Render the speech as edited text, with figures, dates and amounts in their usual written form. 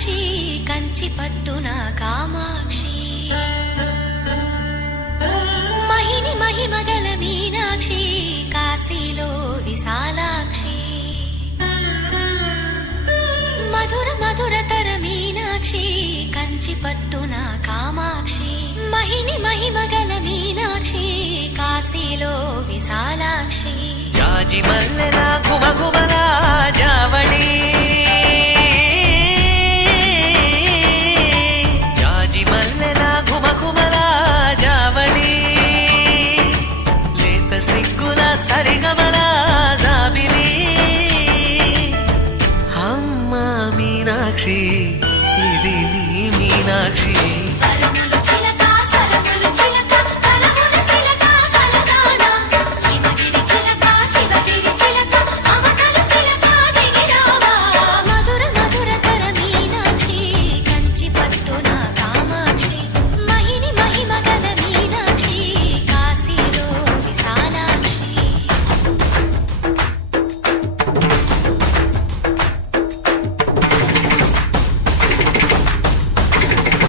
మీనాక్షి కంచి పట్టున కామాక్షి మహిని మహిమగల మీనాక్షి కాశీలో విశాలాక్షి మధుర మధురతర మీనాక్షి కంచి పట్టున కామాక్షి మహిని మహిమగల మీనాక్షి కాశీలో విశాలాక్షి జాజి మల్లెల గుమగుమల జావళి జాజి మల్లెల గుమగుమల జావళి లేత సిగ్గుల సరిగమల జాబిలి అమ్మ మీనాక్షి ఇది నీ మీనాక్షి